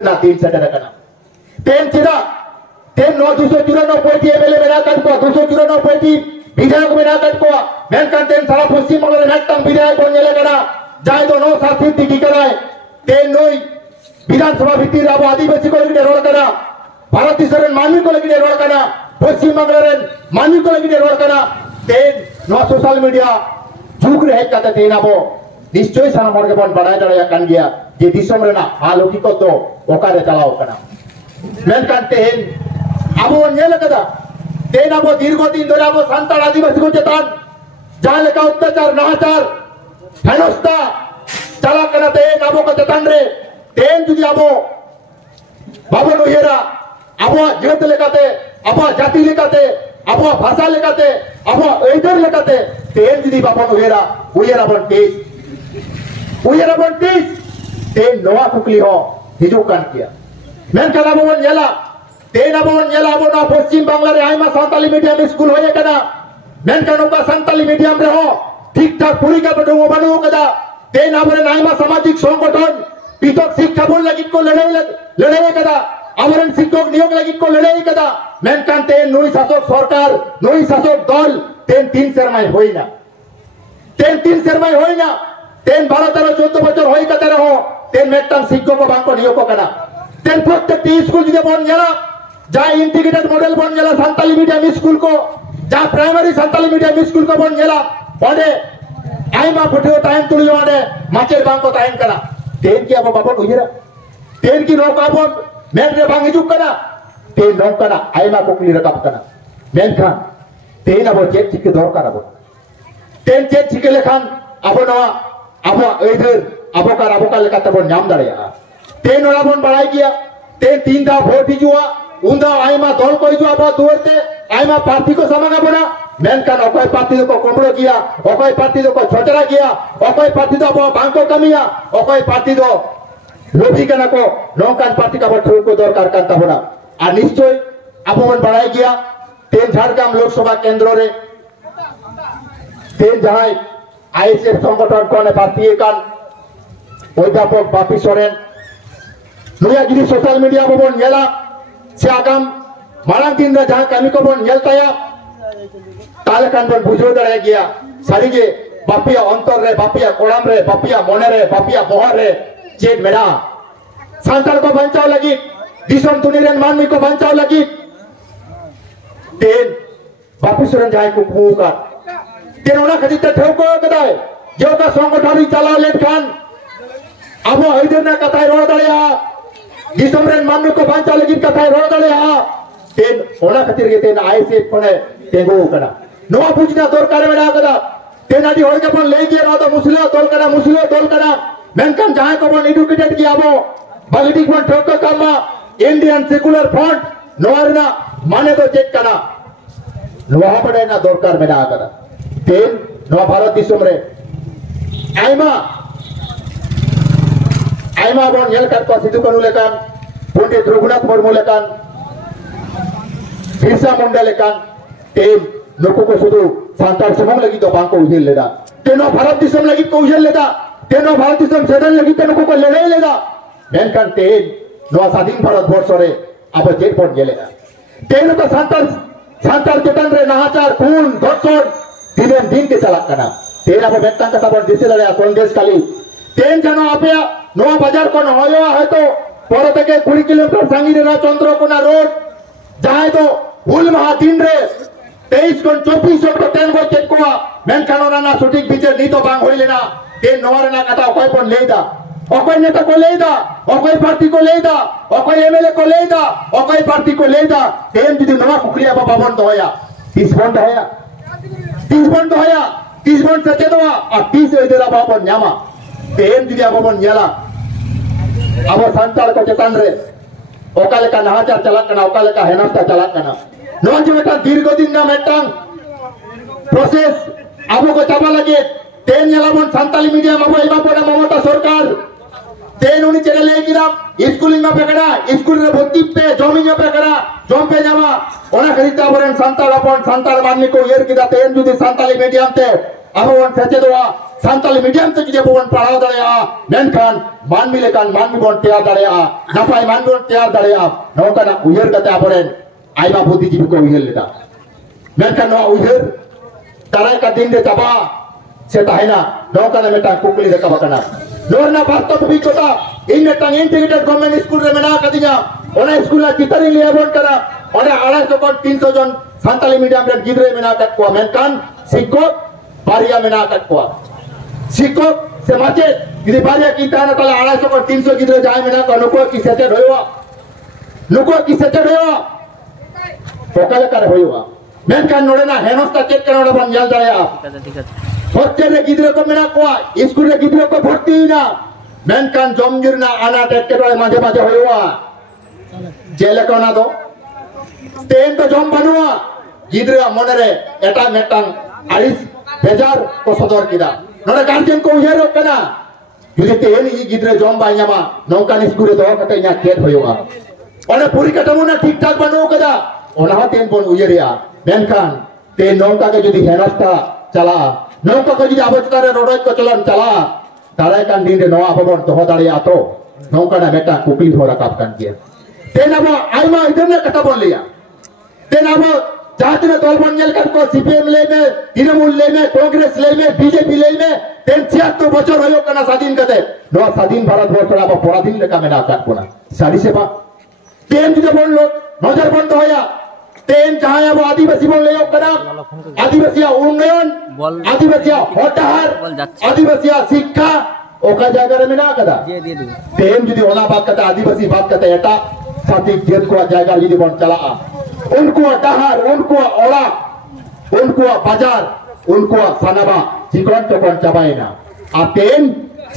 na tin setara kana ten cira ten 294 ti MLA menakan ko 294 ti বিধায়ক menakan ko menkan ten sara পশ্চিম বাংলার একটাং বিধায়ক বনলে kana jai to no sathi ti ki kana ten noi বিধানসভা ভিত্তির আবো আদিবাসী ko lagi rol kana ভারতীয়রের মানুষ ko lagi rol kana পশ্চিম বাংলার মানুষ ko lagi rol kana ten no social media যুগ রে হেকাতে ten abo নিশ্চয় সারা মর্গে বন বাড়ায় দাঁড়ায় কান গিয়া যে দিশম রে না আলোকিত ওকারে চালাও কানা মেনকান তেন আবো নেল কাদা তেন আবো দীর্ঘদিন ধরে আবো সান্তাল আদিবাসী কো চেতান যা লেখা অত্যাচার নাহাচার হেনস্থা চালা কানা তেন আবো কো চেতান রে তেন যদি আবো বাবন উহেরা আবো জাত লেখাতে আবো জাতি লেখাতে আবো ভাষা লেখাতে আবো এইদের লেখাতে তেন যদি বাবন উহেরা বন তেজ Uyara bontis, ten noa kukli ho hijukan kia. Menkan abo bon nyala, ten abo bon nyala abo na Paschim Bangla re aima Santali medium school hoye kana. Menkan oka Santali medium re ho, ঠিক ঠাক পরীক্ষা পড়ানো বানানো kada. Ten abo re aima সামাজিক সংগঠন, পিতক শিক্ষা বল লাগি কো লড়াই kada. আমরেন শিক্ষক নিয়োগ লাগি কো লড়াই kada. Menkan ten নই শাসক সরকার, নই শাসক দল, ten 3 শর্মাই হই না. ten 3 শর্মাই হই না. ten 12-14 বছর হই কাতে রহ ten মেট্টান শিক্ষক বাঙ্ক নিয়োগ কানা ten প্রত্যেকটি স্কুল যদি বন গেলা যা ইন্টিগ্রেটেড মডেল বন গেলা সান্তালি মিডিয়াম স্কুল কো যা প্রাইমারি সান্তালি মিডিয়াম স্কুল কো বন গেলা ওডে আইমা ফুটিও টাইম তুলি ওডে মাচের বাঙ্ক টাইম কানা ten কি আবো বাবন উইরা ten কি নৌকা বন মেটরে ভাঙি জুক কানা ten নৌকা না আইমা কোকলি রাকাপ কানা মেনখান ten আবো চেক ঠিক দরকার আবো ten চেক ঠিক লেখান আবো নয়া abo either abokar lekate bon nyam dareya ten ora bon barai giya ten 3 da vote hijua unda aima dol ko hijua aba duarte aima party ko samaga bona menkan okoy party ko komro giya okoy party ko chotara giya okoy party do abo bangko kamiya okoy party do lobi kana ko nonkan party ka bot ko dorkar kan tabona ar nischoi abo bon barai giya ten Jharkhand lok sabha kendro re ten jahai ISF সংগঠন কোনে পাতিয়ে কান অধ্যাপক বাপি সোরেন নুয়া যদি social media বন নেলা সে আগাম Marang দিন রে যা কামি কো বন নেলতায়া তালে কান বন বুঝো দাঁড়ায় গিয়া সারিগে বাপিয়া অন্তর রে বাপিয়া কোড়াম রে বাপিয়া মনে রে বাপিয়া বহর রে চেট মেরা সান্তাল কো বাঁচাও লাগি দিশম দুনিরেন মানমি কো বাঁচাও লাগি তেন বাপি সোরেন যাই কো কুকা তেরোনা খাদিতে ঠেউকো কদায় যেওকা সংগঠনই চালালেন খান আবো হইদেনা কথায় রড় দাঁড়িয়া দিশমরেন মানুষ কো বাঁচা লাগি কথায় রড় দাঁড়িয়া তেন ওনা খাতির গে তেন আইএসএফ কোনে তেগো কনা নোয়া বুঝনা দরকার মেনা কদা তেন আদি হইকে পন লেই গিয়ে না তো মুসলিম দল কনা মেনকান যাহাই কো বন এডুকেটেড কি আবো বালিটিক বন ঠেউকো কামা ইন্ডিয়ান সেকুলার ফ্রন্ট নোয়ারনা মানে তো চেক কনা নোয়া পড়ে না দরকার মেনা কদা ten no bharat disum re aima bon yel kat ko sidu kanu lekan Pundit Raghunath Murmu lekan Birsa Munda lekan ten nuku ko sudu santal semong lagi to bangko ujil leda ten no bharat disum lagi ko ujil leda ten no bharat disum sedan lagi ten nuku ko ledai leda menkan ten no sadin bharat borsore abo jet pon geleda ten ko santal ketan re nahachar khun dhorshon দিনের দিনকে চালাক কানা তেন আবো বেত্তান কথা বল দিছিল রে সন্দেশ কালি তেন জানো আপে নোয়া বাজার কোন হয়ো হয়তো পর থেকে 20 কিলোমিটার সাঙ্গিরে না চন্দ্রকোনা রোড যাই তো ভুল মহা দিন রে 23 কোন 24 তো তেন বল চেক কোয়া মেন কানোনা না সঠিক বিচার নিতো বাং হইলে না তেন নোয়ার না কথা কয় পন লেইদা অকয় নেতা কো লেইদা অকয় পার্টি কো লেইদা অকয় এমএলএ কো লেইদা অকয় পার্টি কো লেইদা তেন যদি নোয়া কুকরিয়া বাবা বন্ধ হয়া 30 বন্ধ হয়া 30 বন্ধ হয়া 30 বন্ধ সচে দোয়া আর 30 এদের বাবা ন্যামা তেন যদি বাবা নেলা আবো সান্তাল কো চেতান রে ওকালে কা নাহাচার চালাক কানা ওকালে কা হেনস্তা চালাক কানা নয় যে এটা দীর্ঘদিন না মেটাং প্রসেস আবো কো চাপা লাগে তেন নেলাবন সান্তালি মিডিয়াম আবো এবা পড়া মমতা সরকার তেন উনি চেলে লেগিরাম স্কুলিং মে পেকড়া স্কুল রে ভর্তি পে জমি মে পেকড়া জম পে যাওয়া ওনা খরিতা বরেন সান্তাল আপন সান্তাল মাননি কো এর কিদা তেন যদি সান্তালি মিডিয়াম তে আবো সচে দোয়া सानताली मीडियम ते जुदी बन पढ़ाव दाड़े मेनखान मानमी लेकान मानमी बन तैयार दाड़े नपाय मानमी बन तैयार दाड़े नौकाना उयहर कते आबोरेन आयमा बुद्धिजीवी को उयहर लेदा मेनखान नवा उयहर दाराय का दिन दे चाबा से ताहेना नौकाना मेटा कुकली दे काबकना नोरना वास्तव अभिज्ञता इन मेटांग इंटीग्रेटेड गवर्नमेंट स्कूल रे मेना कदिया ओना स्कूल ला चितरी लिया बन करा ओना 250 kon 300 जन सानताली मीडियम रे गिद्रे मेना कट को मेनखान शिक्षक बारिया मेना कट को शिक्षक से माचे यदि बारिया की ताना तले 250 kon 300 गिद्रे जाय मेना को नुको की सेटेड होयो pokale kare hoyo मेनखान नोडेना हेनस्ता चेक करना बन जल दाया हॉस्टल रे गिद्रे को मेना को स्कूल रे गिद्रे को भर्ती ना मेनखान जमगिरना आना टेटके माझे माझे होयो जेल कोना दो तेन तो जम बनुआ गिद्रे मने रे एटा मेटांग आलिस बेजार को सदर किदा नोडे गार्जियन को उहेरो कना यदि तेन ई गिद्रे जम बाय ᱧᱟᱢᱟ नौकान स्कूल रे दो कते nya केट होयो ओने पूरी कटमुना ठीक ठाक बनु कदा ओना हो तेन बन उयरिया मेनखान ते नौका के जुदी हेनस्ता चला नौका को जुदी अबस्था रे रोडज को चलन चला दाराय कान दिन रे नवा अबन दोह दाड़िया तो नौका ना बेटा कुकली हो रकाब कान के तेन अब आइमा इधर ने कटा बोल लिया तेन अब जात ने तोल बन जेल कर को सीपीएम ले में तृणमूल ले में कांग्रेस ले में बीजेपी ले में तेन 76 বছর হলো কানা স্বাধীন কতে নো স্বাধীন ভারতবর্ষ আবার পরাধীন লেখা মেনা কাটবো না সারি সেবা तेन जुदे बोल लो नजर बंद होया तेन जहां अब आदिवासी बोल ले कना आदिवासी उन्नयन आदिवासी हटाहार आदिवासी शिक्षा ओका जायगा रे मेना कदा तेन जुदे ओना बात कता आदिवासी बात कता एटा साथी जेत को जायगा जुदे बन चला उनको डहार उनको ओला उनको बाजार उनको सानाबा चिकन चकन चाबायना आ तेन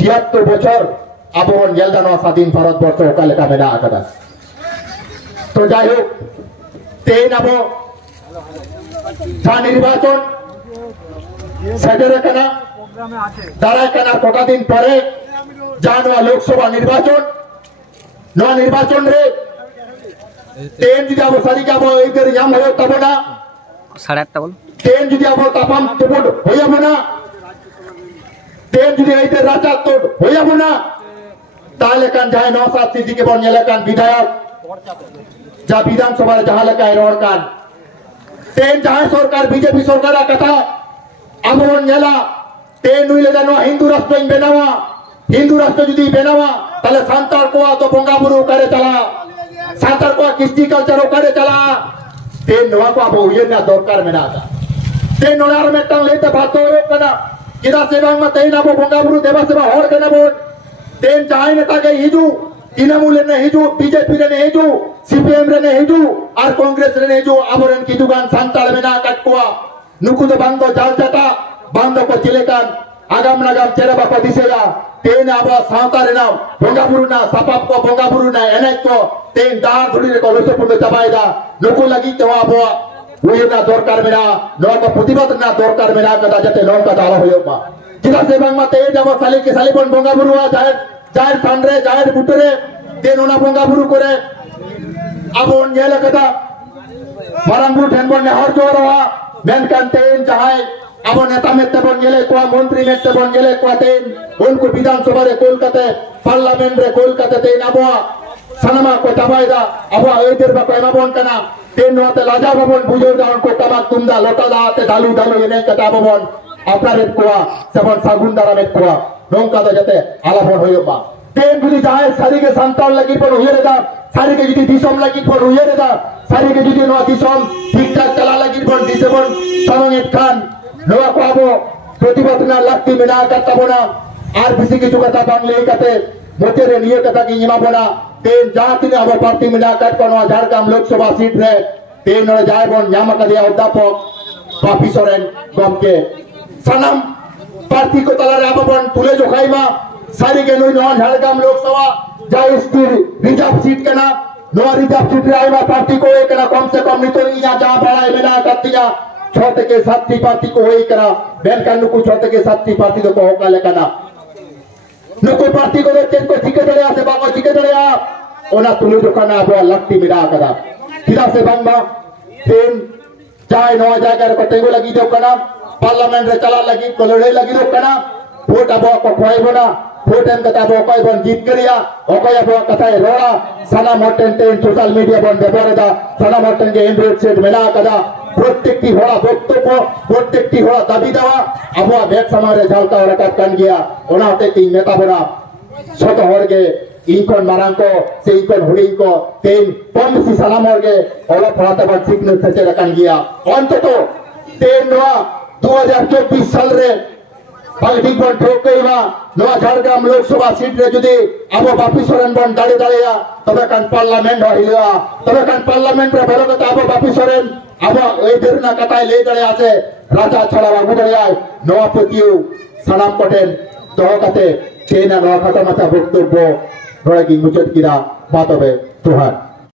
76 বছর আবন জেলদানো স্বাধীন ভারতবর্ষ ওকা লেখা মেনা কदा तो যাই হোক তেন আবো নির্বাচন সেটারে কেনা দাঁড়ায় কেনা কটা দিন পরে জানোয়া লোকসভা নির্বাচন নয়া নির্বাচন রে তেন যদি আবো সারি যাবো এইদের নাম হয়ে তবে না 8:30 বল তেন যদি আবো তাপাম তুবুড হয়ে যাবে না তেন যদি এইদের রাজা তো হয়ে যাবে না তাহলে কান যায় নওশাদ সিদ্দিকী বন এলাকান বিধায়ক जा विधानसभा जहां लगा रोड कान तेन जहां सरकार बीजेपी सरकार कथा आमोन नेला तेन नुइले जानो हिंदू राष्ट्र बेनावा हिंदू राष्ट्र जुदी बेनावा ताले सांतार को तो बोंगा बुरु करे चला सांतार को कृष्टि कल्चर करे चला तेन नवा को अब उयना दरकार मेना तेन नोनार में टांग लेते बात हो कना किदा सेवा में तेन अब बोंगा बुरु देवा सेवा होर कना बोल तेन जहां नेता के हिजू तृणमूल ने हिजू बीजेपी ने हिजू सीपीएम रे ने हिजू और कांग्रेस रे ने हिजू आबरन की दुकान सांताल में ना कटकुआ नुकु तो बंदो जाल चटा बंदो को चिलेकान आगाम नागाम चेरा बापा दिसेला तेन आबा सावता रे ना बोंगाबुरु ना सापाप को बोंगाबुरु ना एने को तेन दार धुड़ी रे को लोसपुंड चबायदा नुकु लगी तो आबो उयना दरकार मेना नो को प्रतिबाद ना दरकार मेना कदा जते नो का दाला होयोबा जिला से बांग मते जाबो साली के साली बन बोंगाबुरु आ जाहिर थानरे जाहिर बुटरे तेन ओना बोंगाबुरु करे abon nyela kata marangbu tenbon ne hor joroa menkan ten jahai abon neta mette bon nyele ko মন্ত্রী mette bon nyele ko ten unku বিধান সভা রে কলকাতা পার্লামেন্ট রে Kolkata ten abo sanama ko tabaida abo eider ba ko emabon kana ten note laja babon bujor daun ko tabak tumda lota da te dalu dalu ene kata babon আপনারে কোয়া সেবন সাগুন দ্বারা মেট কোয়া নৌকা তো যাতে আলাপন হইবা তেন যদি যায় সারিকে সন্তান লাগি পর হইরে দা সারিকে যদি দিশম লাগি পর হইরে দা সারিকে যদি নো দিশম ঠিকঠাক চালা লাগি পর দিশবন সামঙ্গেত খান নোয়া পাবো প্রতিবাদ না লাগতি মেনা কাটাবো না আর বেশি কিছু কথা বাংলা কাতে মোচেরে নিয়ে কথা কি নিমাবো না তেন জাতিনে আবো পার্টি মেনা কাট কোন ঝাড়গ্রাম লোকসভা সিট রে তেন নো যায়বন ᱧামাকা দিয়া অধ্যাপক বাপি সরেন গমকে सनम पार्टी को तलारे आबन तुले जो खाइमा सारी के नुई नॉन ঝাড়গ্রাম लोकसभा जाय स्थिर रिजर्व सीट के ना नो रिजर्व सीट रे आइमा पार्टी को एक ना कम से कम नितो या जा बड़ा मेना कतिया 6 থেকে 7টি पार्टी को होई करा बेन कानु को 6 থেকে 7टी पार्टी को होका लेकना नुको पार्टी को चेन को ठिके दरे आसे बाको ठिके दरे आ ओना तुले जो खाना अब लगती मिला कदा किदा से बंगमा तेन जाय नो जाकर को तेगो लगी दो कना पार्लियामेंट रे चला लगी कोलड़े लगी रो कना ভোট আবো को खोय बना भोट एम कथा आबो अकय बन जीत करिया अकय आबो कथाय रोड़ा साना मोटेन टेन सोशल मीडिया बन व्यवहारदा साना मोटेन के एंड्रॉइड सेट मेला कदा प्रत्येकटी हड़ा बक्तव्य प्रत्येकटी हड़ा दाबी देवा आबो बेग समारे झालका रकाब कान गया ओना होते ती नेता बना शत हरगे इनकोन मारांग को से इनकोन हुडिंग को तेन पमसी सानाम हरगे ओला फलाते बन सिग्नल सेचे रकान गया अंततो तेन नोआ 2024 साल रे पार्टी बन ठोकइबा नोआ झारग्राम लोकसभा सीट रे जुदी आबो बापी सोरेन बन दाड़ी दाड़िया तबे कान पार्लियामेंट हइला तबे कान पार्लियामेंट रे बेलगत आबो बापी सोरेन आबो ए देरना कथाय ले दाड़े आछे राजा छाड़ा बाबू दाड़ियाय नोआ पतिउ सानाम पटेल दह काते तेना नोआ खाता माथा बक्तव्य नोआ की मुचत किरा बातबे तुहार